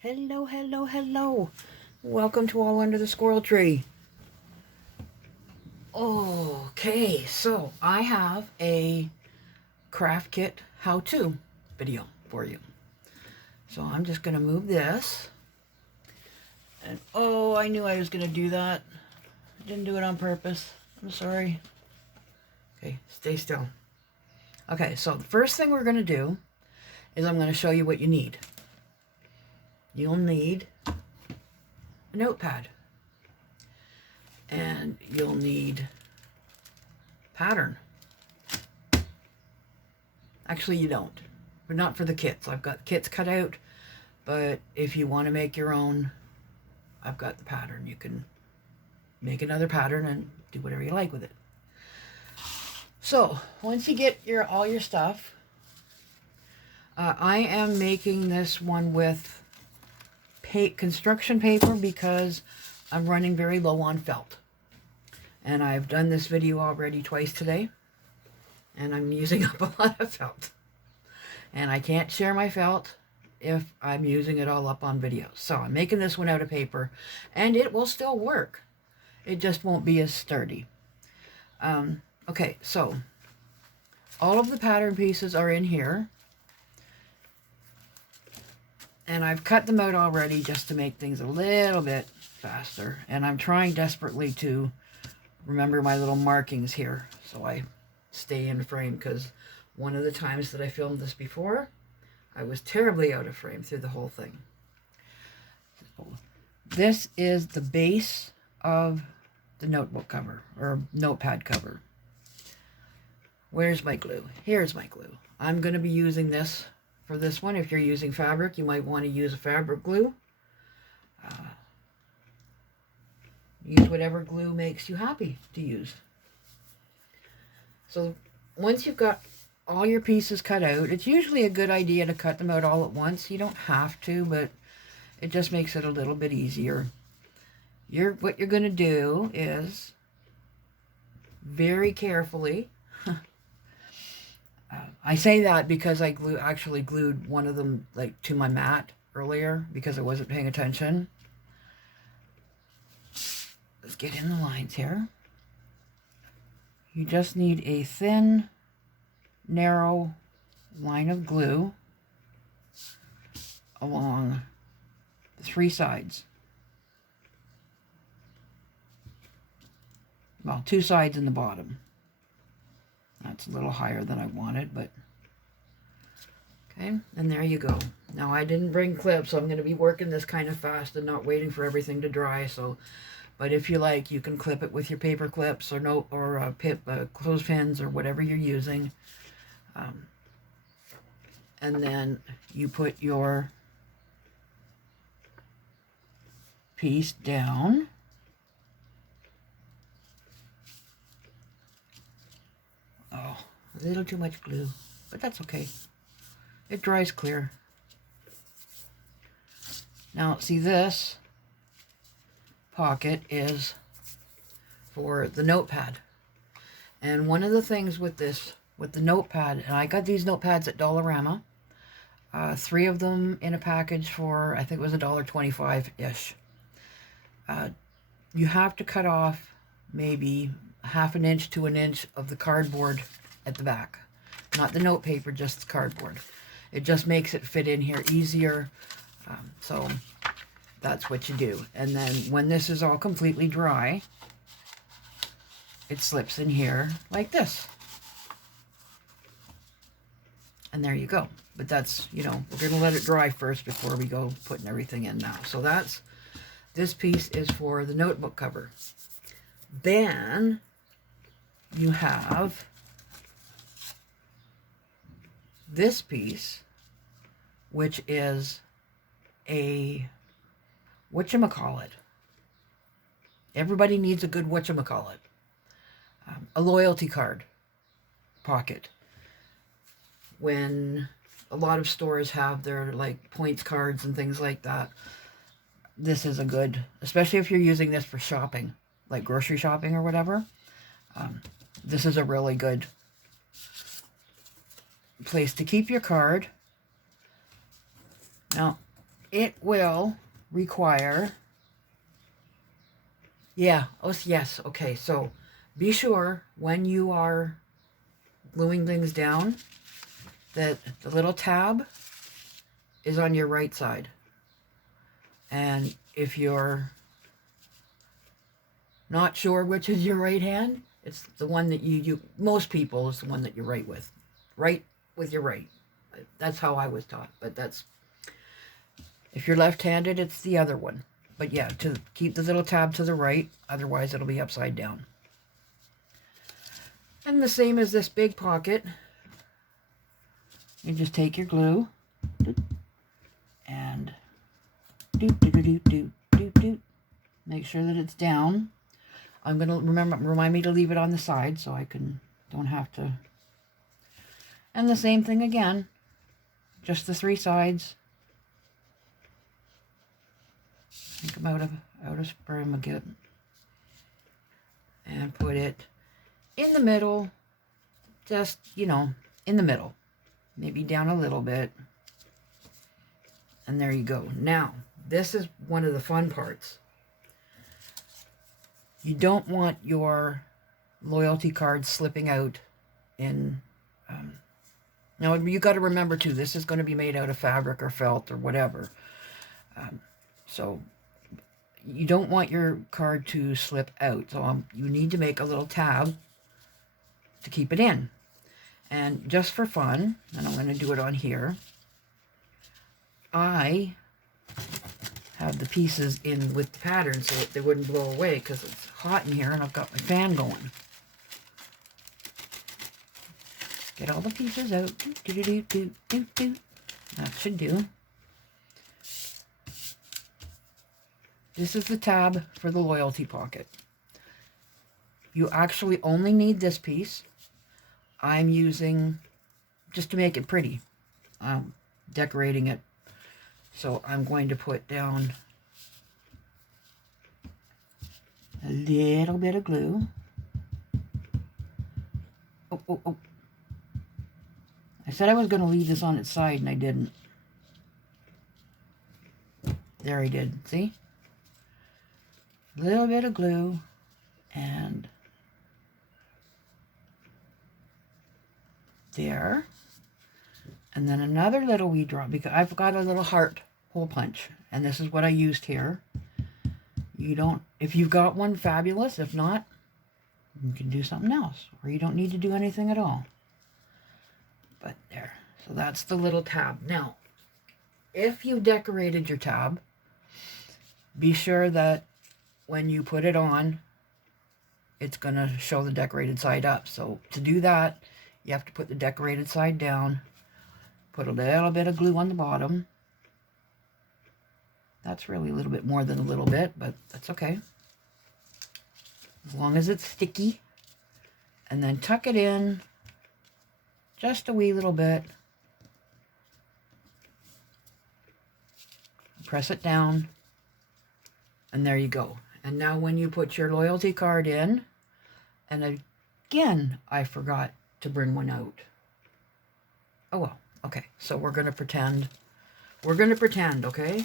Hello, hello, hello. Welcome to All Under the Squirrel Tree. Okay, so I have a craft kit how-to video for you. So I'm just going to move this. And oh, I knew I was going to do that. I didn't do it on purpose. I'm sorry. Okay, stay still. Okay, so the first thing we're going to do is I'm going to show you what you need. You'll need a notepad. And you'll need pattern. Actually, you don't. But not for the kits. I've got kits cut out. But if you want to make your own, I've got the pattern. You can make another pattern and do whatever you like with it. So, once you get all your stuff, I am making this one with construction paper because I'm running very low on felt. And I've done this video already twice today. And I'm using up a lot of felt. And I can't share my felt if I'm using it all up on videos. So I'm making this one out of paper. And it will still work. It just won't be as sturdy. Okay, so all of the pattern pieces are in here. And I've cut them out already just to make things a little bit faster. And I'm trying desperately to remember my little markings here so I stay in frame, because one of the times that I filmed this before, I was terribly out of frame through the whole thing. This is the base of the notebook cover, or notepad cover. Where's my glue? Here's my glue. I'm going to be using this for this one. If you're using fabric, you might want to use a fabric glue. Use whatever glue makes you happy to use. So once you've got all your pieces cut out, it's usually a good idea to cut them out all at once. You don't have to, but it just makes it a little bit easier. What you're going to do is very carefully, I say that because I actually glued one of them to my mat earlier because I wasn't paying attention. Let's get in the lines here. You just need a thin, narrow line of glue along the three sides. Well, two sides and the bottom. That's a little higher than I wanted, but okay, and there you go. Now I didn't bring clips, so I'm going to be working this kind of fast and not waiting for everything to dry. So, but if you like, you can clip it with your paper clips or clothespins or whatever you're using. And then you put your piece down. Oh, a little too much glue, but that's okay. It dries clear. Now, see, this pocket is for the notepad. And one of the things with the notepad, and I got these notepads at Dollarama. 3 of them in a package for, I think it was $1.25-ish. You have to cut off maybe half an inch to an inch of the cardboard at the back. Not the note paper, just the cardboard. It just makes it fit in here easier. So that's what you do. And then when this is all completely dry, it slips in here like this. And there you go. But that's, we're going to let it dry first before we go putting everything in now. So this piece is for the notebook cover. Then you have this piece, which is a whatchamacallit. Everybody needs a good whatchamacallit. A loyalty card pocket. When a lot of stores have their points cards and things like that, this is a good, especially if you're using this for shopping, like grocery shopping or whatever. This is a really good place to keep your card. Now, it will require, yeah, oh yes, okay, so be sure when you are gluing things down that the little tab is on your right side. And if you're not sure which is your right hand, it's the one that you most people is the one that you write with. Write with your right. That's how I was taught, but that's, if you're left-handed, it's the other one. But yeah, to keep the little tab to the right, otherwise it'll be upside down. And the same as this big pocket, you just take your glue and make sure that it's down. I'm gonna remind me to leave it on the side so I don't have to. And the same thing again, just the 3 sides. I think I'm out of sperm again. And put it in the middle, just, in the middle. Maybe down a little bit. And there you go. Now, this is one of the fun parts. You don't want your loyalty card slipping out in... now, you got to remember, too, this is going to be made out of fabric or felt or whatever. So you don't want your card to slip out. So you need to make a little tab to keep it in. And just for fun, and I'm going to do it on here, I have the pieces in with the pattern so that they wouldn't blow away because it's hot in here and I've got my fan going. Get all the pieces out. That should do. This is the tab for the loyalty pocket. You actually only need this piece. I'm using, just to make it pretty, I'm decorating it. So I'm going to put down a little bit of glue. Oh. I said I was going to leave this on its side and I didn't. There I did. See? A little bit of glue and there. And then another little wee drop, because I've got a little heart hole punch. And this is what I used here. You don't, if you've got one, fabulous. If not, you can do something else. Or you don't need to do anything at all. But there. So that's the little tab. Now, if you decorated your tab, be sure that when you put it on, it's going to show the decorated side up. So to do that, you have to put the decorated side down. Put a little bit of glue on the bottom. That's really a little bit more than a little bit, but that's okay. As long as it's sticky. And then tuck it in just a wee little bit. Press it down. And there you go. And now when you put your loyalty card in, and again, I forgot to bring one out. Oh well. Okay, so we're going to pretend, okay?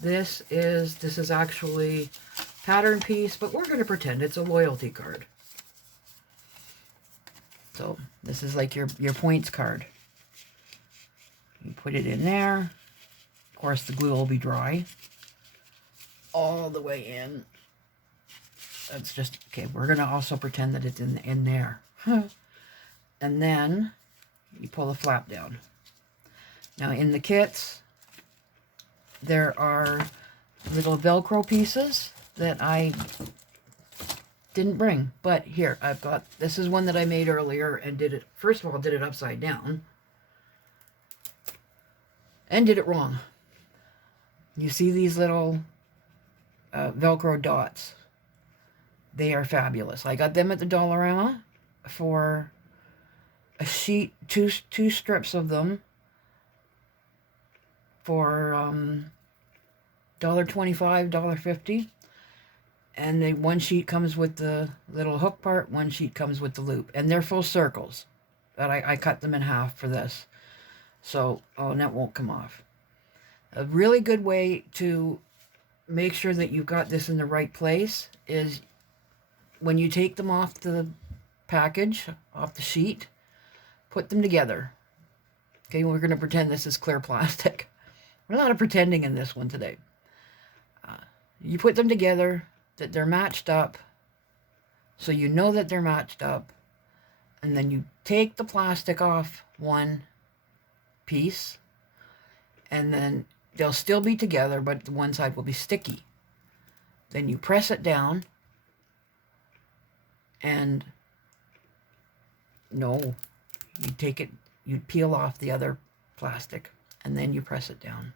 This is actually pattern piece, but we're going to pretend it's a loyalty card. So this is like your points card. You put it in there. Of course, the glue will be dry. All the way in. That's just, okay, we're going to also pretend that it's in there. And then you pull the flap down. Now in the kits, there are little Velcro pieces that I didn't bring. But here, I've got, this is one that I made earlier and did it, first of all, did it upside down. And did it wrong. You see these little Velcro dots. They are fabulous. I got them at the Dollarama for a sheet, two strips of them for $1.25, $1.50. And one sheet comes with the little hook part, one sheet comes with the loop. And they're full circles. But I cut them in half for this. So, oh, and that won't come off. A really good way to make sure that you've got this in the right place is when you take them off the package, off the sheet, put them together. Okay, we're going to pretend this is clear plastic. We're not pretending in this one today. You put them together, that they're matched up, so you know that they're matched up, and then you take the plastic off one piece, and then they'll still be together, but the one side will be sticky. Then you press it down, and no, you take it, you peel off the other plastic, and then you press it down.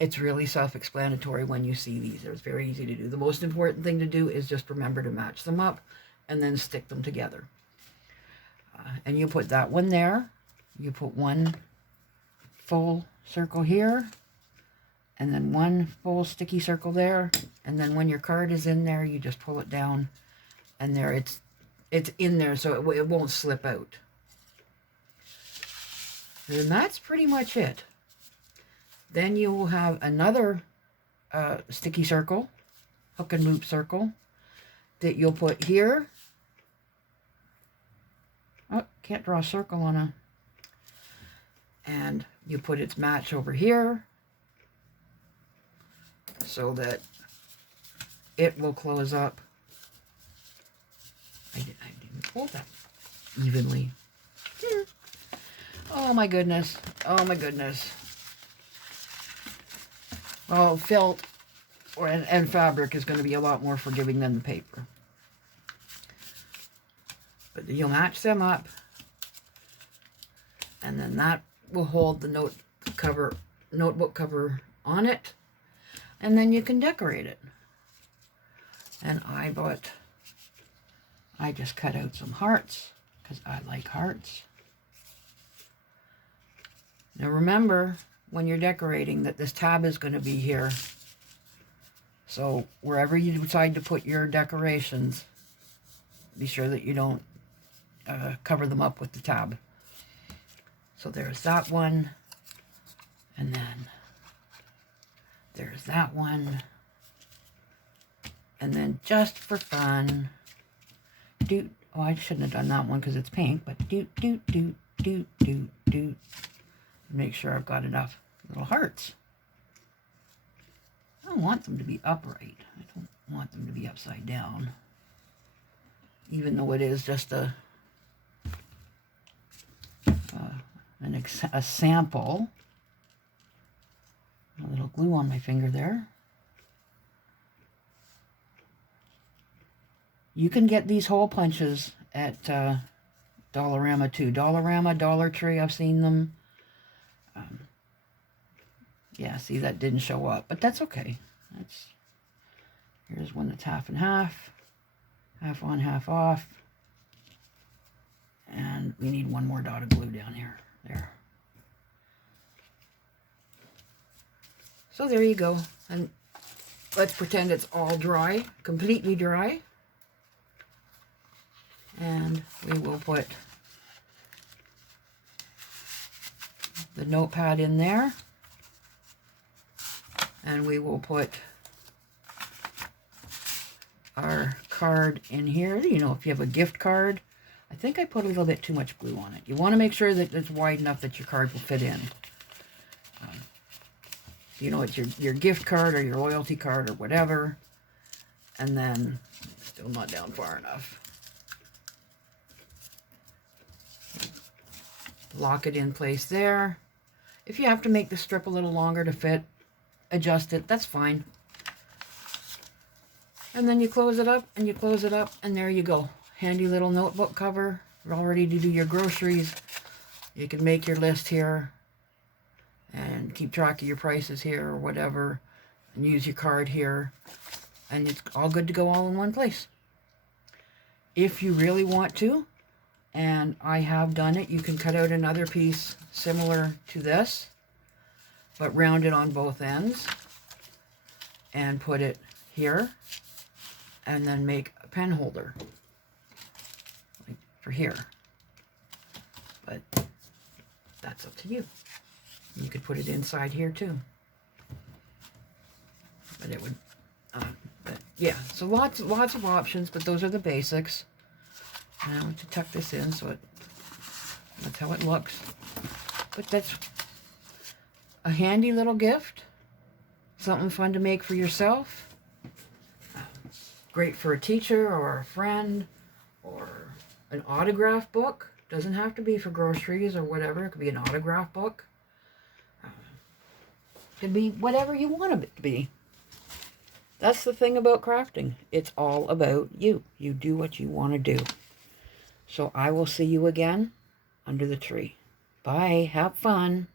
It's really self-explanatory when you see these. It's very easy to do. The most important thing to do is just remember to match them up and then stick them together. And you put that one there. You put one full circle here, and then one full sticky circle there. And then when your card is in there, you just pull it down, and there it's in there, so it won't slip out. And that's pretty much it. Then you will have another sticky circle, hook and loop circle, that you'll put here. Oh, can't draw a circle on a... And you put its match over here so that it will close up. I didn't hold that evenly. Oh my goodness. Oh my goodness. Well, felt and fabric is going to be a lot more forgiving than the paper. But you'll match them up, and then that will hold the notebook cover on it, and then you can decorate it. And I just cut out some hearts because I like hearts. Now remember, when you're decorating, that this tab is going to be here. So wherever you decide to put your decorations, be sure that you don't cover them up with the tab. So there's that one, and then there's that one, and then just for fun, I shouldn't have done that one because it's pink, but make sure I've got enough little hearts. I don't want them to be upright. I don't want them to be upside down. Even though it is just a sample. A little glue on my finger there. You can get these hole punches at Dollarama too. Dollarama, Dollar Tree, I've seen them. Yeah, see, that didn't show up, but that's okay. Here's one that's half and half. Half on, half off. And we need one more dot of glue down here. There. So there you go. And let's pretend it's all dry, completely dry. And we will put the notepad in there. And we will put our card in here. You know, if you have a gift card, I think I put a little bit too much glue on it. You want to make sure that it's wide enough that your card will fit in. You know, it's your gift card or your loyalty card or whatever. And then, still not down far enough. Lock it in place there. If you have to make the strip a little longer to fit, adjust it, that's fine. And then you close it up, and you close it up, and there you go. Handy little notebook cover. You're all ready to do your groceries. You can make your list here and keep track of your prices here or whatever, and use your card here, and it's all good to go all in one place. If you really want to, and I have done it, you can cut out another piece similar to this, but round it on both ends and put it here, and then make a pen holder like for here. But that's up to you. You could put it inside here too. it would, but yeah, so lots of options, but those are the basics. And I want to tuck this in so that's how it looks. But that's a handy little gift. Something fun to make for yourself. Great for a teacher or a friend, or an autograph book. Doesn't have to be for groceries or whatever. It could be an autograph book. Could be whatever you want it to be. That's the thing about crafting. It's all about you. You do what you want to do. So I will see you again under the tree. Bye. Have fun.